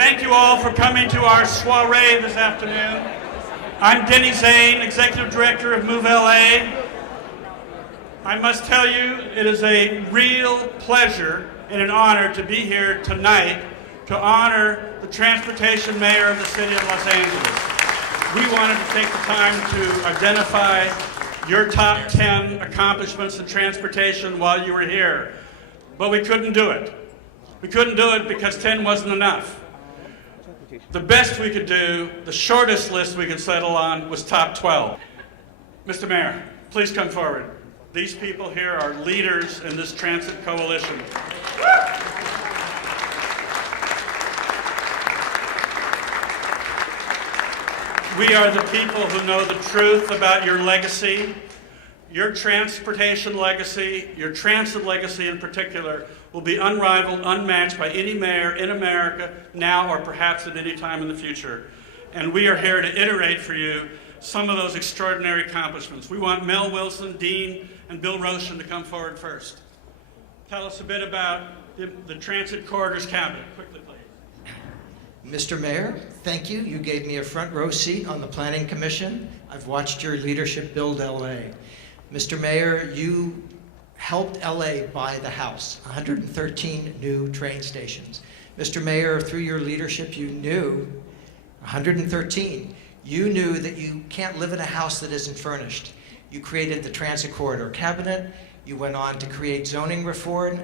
Thank you all for coming to our soiree this afternoon. I'm Denny Zane, Executive Director of Move LA. I must tell you, it is a real pleasure and an honor to be here tonight to honor the Transportation Mayor of the City of Los Angeles. We wanted to take the time to identify your top 10 accomplishments in transportation while you were here, but we couldn't do it. We couldn't do it because 10 wasn't enough. The best we could do, the shortest list we could settle on, was top 12. Mr. Mayor, please come forward. These people here are leaders in this transit coalition. We are the people who know the truth about your legacy. Your transportation legacy, your transit legacy in particular, will be unrivaled, unmatched by any mayor in America now or perhaps at any time in the future. And we are here to iterate for you some of those extraordinary accomplishments. We want Mel Wilson, Dean, and Bill Roshan to come forward first. Tell us a bit about the Transit Corridors Cabinet. Quickly, please. Mr. Mayor, thank you. You gave me a front row seat on the Planning Commission. I've watched your leadership build LA. Mr. Mayor, you helped LA buy the house, 113 new train stations. Mr. Mayor, through your leadership, you knew, 113, you knew that you can't live in a house that isn't furnished. You created the Transit Corridor Cabinet, you went on to create zoning reform,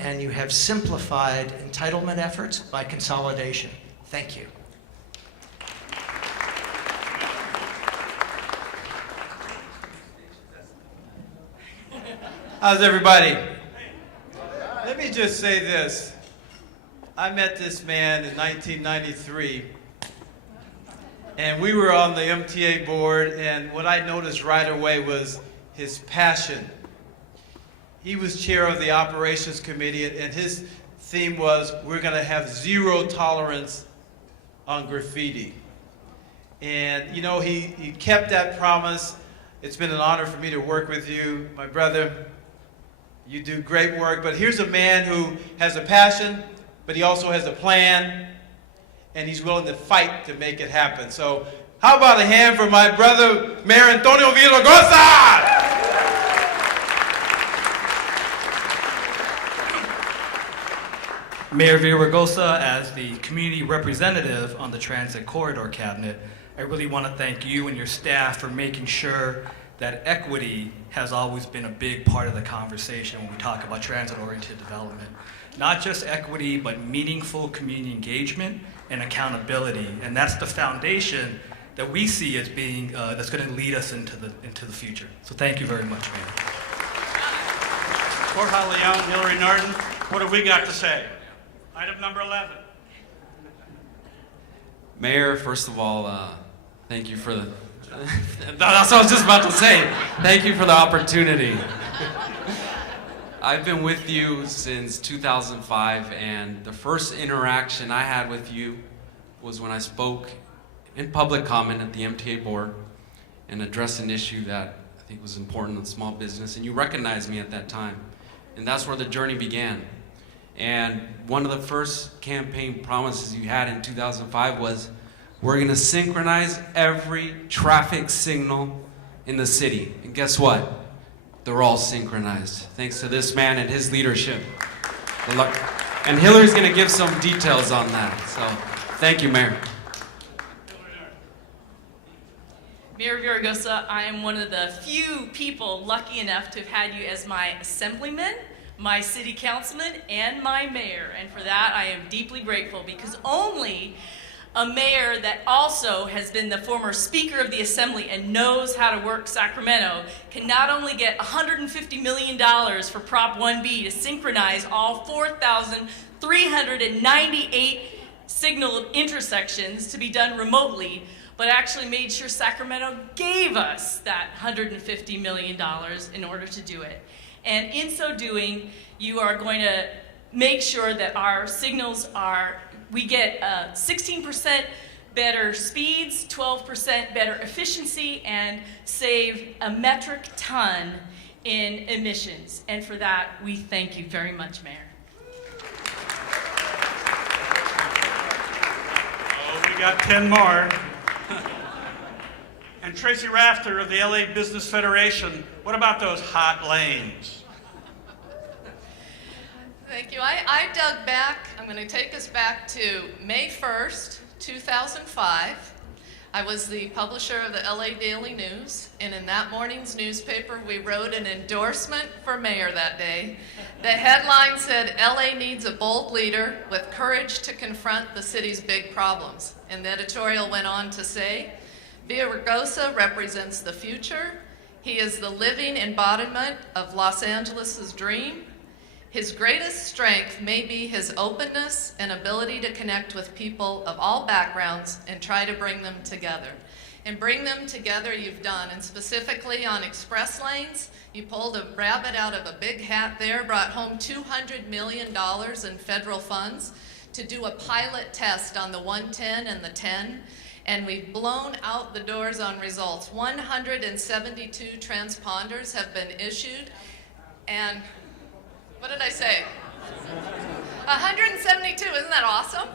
and you have simplified entitlement efforts by consolidation. Thank you. How's everybody? Let me just say this. I met this man in 1993, and we were on the MTA board, and what I noticed right away was his passion. He was chair of the operations committee, and his theme was, we're going to have zero tolerance on graffiti. And you know, he kept that promise. It's been an honor for me to work with you, my brother. You do great work, but here's a man who has a passion, but he also has a plan, and he's willing to fight to make it happen. So how about a hand for my brother, Mayor Antonio Villaraigosa? Mayor Villaraigosa, as the community representative on the Transit Corridor Cabinet, I really want to thank you and your staff for making sure that equity has always been a big part of the conversation when we talk about transit-oriented development. Not just equity, but meaningful community engagement and accountability. And that's the foundation that we see as being, that's going to lead us into the future. So thank you very much, Mayor. Jorge Leon, Hillary Norton, what have we got to say? Item number 11. Mayor, first of all, thank you for the... That's what I was just about to say. Thank you for the opportunity. I've been with you since 2005, and the first interaction I had with you was when I spoke in public comment at the MTA board and addressed an issue that I think was important in small business, and you recognized me at that time. And that's where the journey began. And one of the first campaign promises you had in 2005 was, we're going to synchronize every traffic signal in the city. And guess what? They're all synchronized, thanks to this man and his leadership. And Hillary's going to give some details on that. So, thank you, Mayor. Mayor Villaraigosa, I am one of the few people lucky enough to have had you as my assemblyman, my city councilman, and my mayor. And for that, I am deeply grateful, because only a mayor that also has been the former Speaker of the Assembly and knows how to work Sacramento can not only get $150 million for Prop 1B to synchronize all 4,398 signal intersections to be done remotely, but actually made sure Sacramento gave us that $150 million in order to do it. And in so doing, you are going to make sure that our signals are, we get 16% better speeds, 12% better efficiency, and save a metric ton in emissions. And for that, we thank you very much, Mayor. got 10 more. And Tracy Rafter of the LA Business Federation, what about those hot lanes? Thank you. I dug back. I'm going to take us back to May 1st, 2005. I was the publisher of the LA Daily News, and in that morning's newspaper, we wrote an endorsement for mayor that day. The headline said, LA needs a bold leader with courage to confront the city's big problems. And the editorial went on to say, Villaraigosa represents the future. He is the living embodiment of Los Angeles' dream. His greatest strength may be his openness and ability to connect with people of all backgrounds and try to bring them together. And bring them together you've done, and specifically on express lanes, you pulled a rabbit out of a big hat there, brought home $200 million in federal funds to do a pilot test on the 110 and the 10, and we've blown out the doors on results. 172 transponders have been issued, and what did I say? 172, isn't that awesome?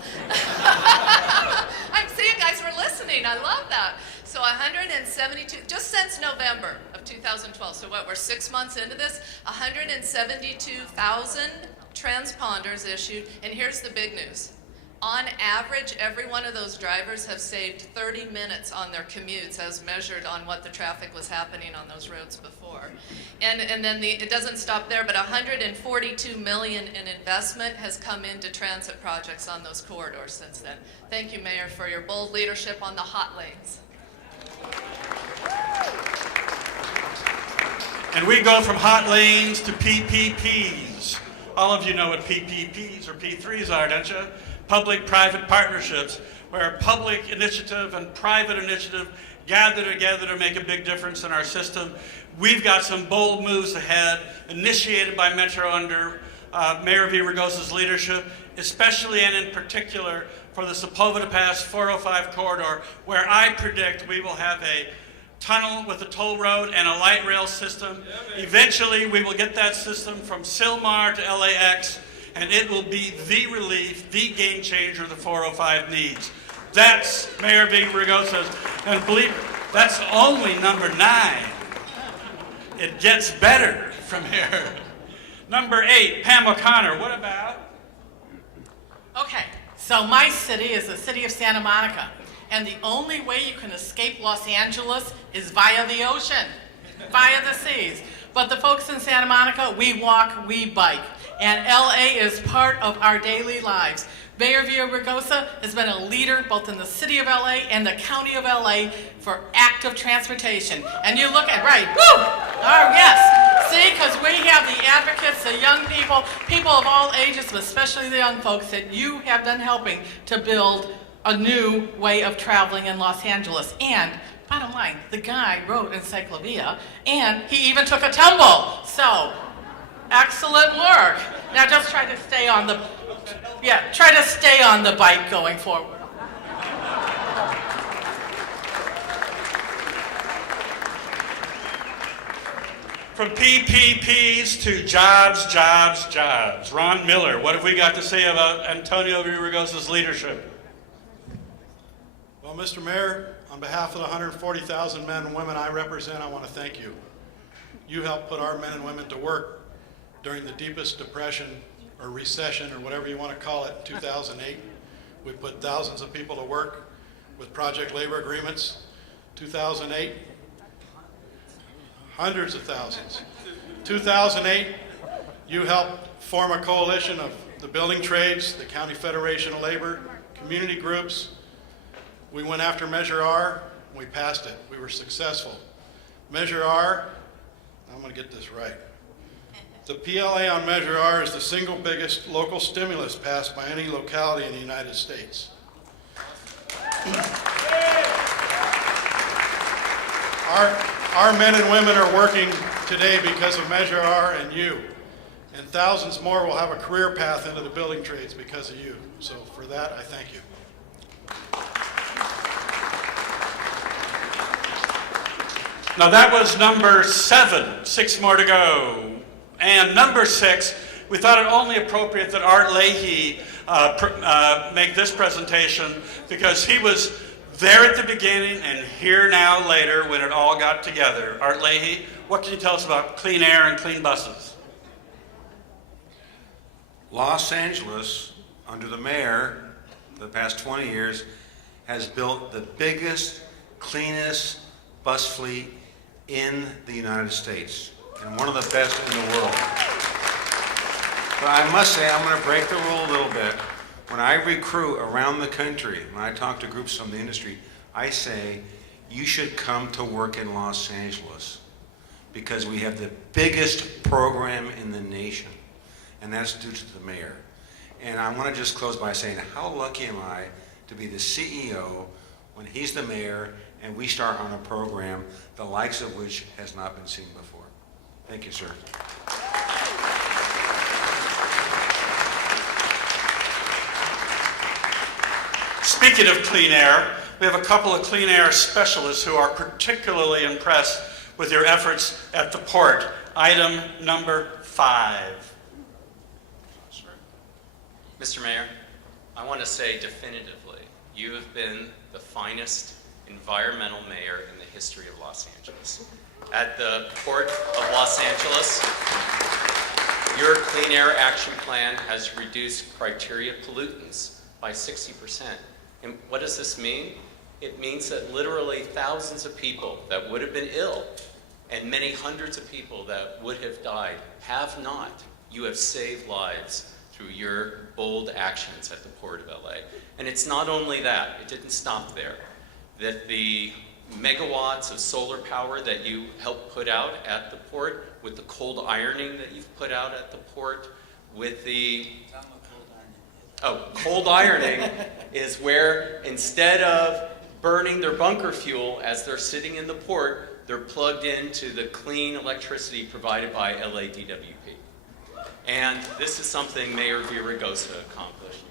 I'm seeing guys were listening, I love that. So 172, just since November of 2012, so what, we're 6 months into this, 172,000 transponders issued, and here's the big news. On average, every one of those drivers have saved 30 minutes on their commutes as measured on what the traffic was happening on those roads before. And then it doesn't stop there, but $142 million in investment has come into transit projects on those corridors since then. Thank you, Mayor, for your bold leadership on the hot lanes. And we go from hot lanes to PPPs. All of you know what PPPs or P3s are, don't you? Public-private partnerships, where public initiative and private initiative gather together to make a big difference in our system. We've got some bold moves ahead, initiated by Metro under Mayor Villaraigosa's leadership, especially and in particular for the Sepulveda Pass 405 corridor, where I predict we will have a tunnel with a toll road and a light rail system. Eventually, we will get that system from Sylmar to LAX, and it will be the relief, the game changer the 405 needs. That's Mayor Villaraigosa's, and believe me, that's only number 9. It gets better from here. Number 8, Pam O'Connor, what about? Okay, so my city is the city of Santa Monica, and the only way you can escape Los Angeles is via the ocean, via the seas. But the folks in Santa Monica, we walk, we bike. And LA is part of our daily lives. Mayor Villaraigosa has been a leader both in the city of LA and the county of LA for active transportation. And you look at, right, woo! Oh, yes. See, because we have the advocates, the young people, people of all ages, but especially the young folks that you have been helping to build a new way of traveling in Los Angeles. And bottom line, the guy wrote Encyclopedia, and he even took a tumble. So, excellent work. Now just try to stay on the, try to stay on the bike going forward. From PPPs to jobs, jobs, jobs. Ron Miller, what have we got to say about Antonio Villaraigosa's leadership? Well, Mr. Mayor, on behalf of the 140,000 men and women I represent, I want to thank you. You helped put our men and women to work during the deepest depression or recession or whatever you want to call it, 2008. We put thousands of people to work with project labor agreements. 2008, hundreds of thousands. 2008, you helped form a coalition of the building trades, the County Federation of Labor, community groups. We went after Measure R, and we passed it. We were successful. Measure R, I'm going to get this right. The PLA on Measure R is the single biggest local stimulus passed by any locality in the United States. Our men and women are working today because of Measure R and you. And thousands more will have a career path into the building trades because of you. So for that, I thank you. Now that was number 7, 6 more to go. And number 6, we thought it only appropriate that Art Leahy make this presentation because he was there at the beginning and here now later when it all got together. Art Leahy, what can you tell us about clean air and clean buses? Los Angeles, under the mayor, the past 20 years, has built the biggest, cleanest bus fleet in the United States, and one of the best in the world. But I must say, I'm going to break the rule a little bit. When I recruit around the country, when I talk to groups from the industry, I say, you should come to work in Los Angeles because we have the biggest program in the nation, and that's due to the mayor. And I want to just close by saying, how lucky am I to be the CEO when he's the mayor and we start on a program the likes of which has not been seen before. Thank you, sir. Speaking of clean air, we have a couple of clean air specialists who are particularly impressed with your efforts at the port. Item number 5. Mr. Mayor, I want to say definitively, you have been the finest environmental mayor in the history of Los Angeles. At the Port of Los Angeles, your Clean Air Action Plan has reduced criteria pollutants by 60%. And what does this mean? It means that literally thousands of people that would have been ill and many hundreds of people that would have died have not. You have saved lives through your bold actions at the Port of LA. And it's not only that, it didn't stop there. That the megawatts of solar power that you helped put out at the port, with the cold ironing that you've put out at the port, with the cold ironing is where instead of burning their bunker fuel as they're sitting in the port, they're plugged into the clean electricity provided by LADWP. And this is something Mayor Villaraigosa accomplished.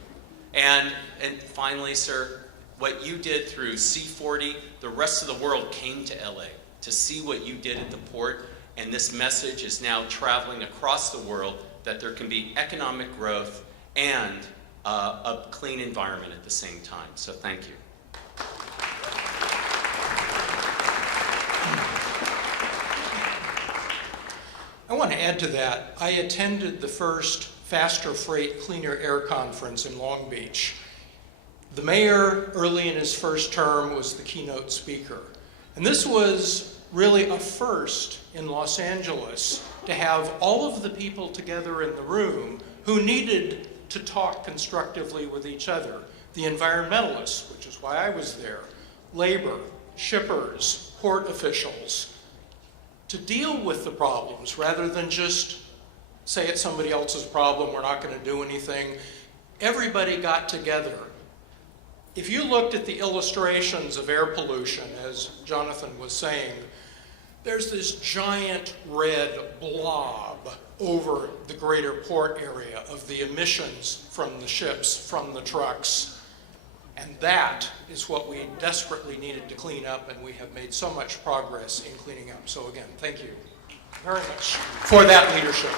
And finally, sir, what you did through C40, the rest of the world came to LA to see what you did at the port, and this message is now traveling across the world that there can be economic growth and a clean environment at the same time. So thank you. I want to add to that. I attended the first Faster Freight Cleaner Air Conference in Long Beach. The mayor, early in his first term, was the keynote speaker. And this was really a first in Los Angeles to have all of the people together in the room who needed to talk constructively with each other. The environmentalists, which is why I was there, labor, shippers, port officials, to deal with the problems rather than just say it's somebody else's problem, we're not going to do anything. Everybody got together. If you looked at the illustrations of air pollution, as Jonathan was saying, there's this giant red blob over the greater port area of the emissions from the ships, from the trucks. And that is what we desperately needed to clean up, and we have made so much progress in cleaning up. So again, thank you very much for that leadership.